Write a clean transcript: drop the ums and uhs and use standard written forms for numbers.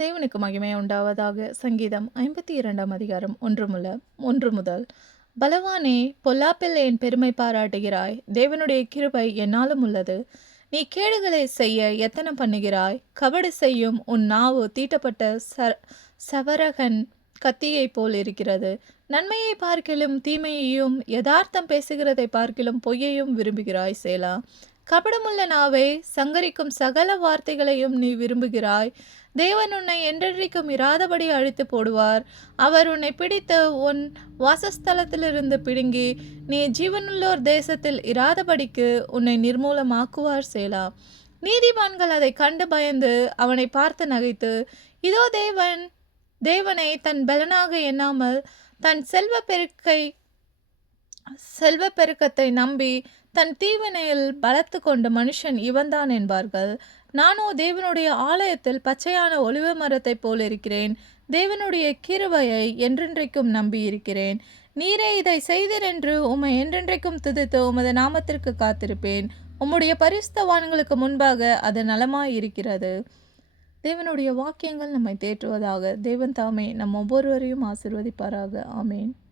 தேவனுக்கு மகிமை உண்டாவதாக. சங்கீதம் 52ஆம் அதிகாரம் 1 முதல். பலவானே, பொல்லாப்பில் என் பெருமை பாராட்டுகிறாய். தேவனுடைய கிருபை என்னாலும் உள்ளது. நீ கேடுகளை செய்ய எத்தனம் பண்ணுகிறாய். கபடு செய்யும் உன் நாவு தீட்டப்பட்ட சவரகன் கத்தியைப் போல் இருக்கிறது. நன்மையை பார்க்கிலும் தீமையையும் யதார்த்தம் பேசுகிறதை பார்க்கிலும் பொய்யையும் விரும்புகிறாய். சேலா. கபடமுள்ள நாவை சங்கரிக்கும் சகல வார்த்தைகளையும் நீ விரும்புகிறாய். தேவன் உன்னை என்றென்றைக்கும் இராதபடி அழித்து போடுவார். அவர் உன்னை பிடித்து உன் வாசஸ்தலத்திலிருந்து பிடுங்கி நீ ஜீவனுள்ளோர் தேசத்தில் இராதபடிக்கு உன்னை நிர்மூலமாக்குவார். சேலா. நீதிமான்கள் அதை கண்டு பயந்து அவனை பார்த்து நகைத்து, இதோ தேவனை தன் பலனாக எண்ணாமல் தன் செல்வ பெருக்கத்தை நம்பி தன் தீவினையில் பலத்து கொண்ட மனுஷன் இவன்தான் என்பார்கள். நானோ தேவனுடைய ஆலயத்தில் பச்சையான ஒலிவ மரத்தைப் போல் இருக்கிறேன். தேவனுடைய கிருபையை என்றென்றைக்கும் நம்பி இருக்கிறேன். நீரே இதை செய்திரென்று உம்மை என்றென்றைக்கும் துதித்து உமது நாமத்திற்கு காத்திருப்பேன். உம்முடைய பரிசுத்தவான்களுக்கு முன்பாக அது நலமாய் இருக்கிறது. தேவனுடைய வாக்கியங்கள் நம்மை தேற்றுவதாக. தேவன் தாமே நம் ஒவ்வொருவரையும் ஆசீர்வதிப்பாராக. ஆமேன்.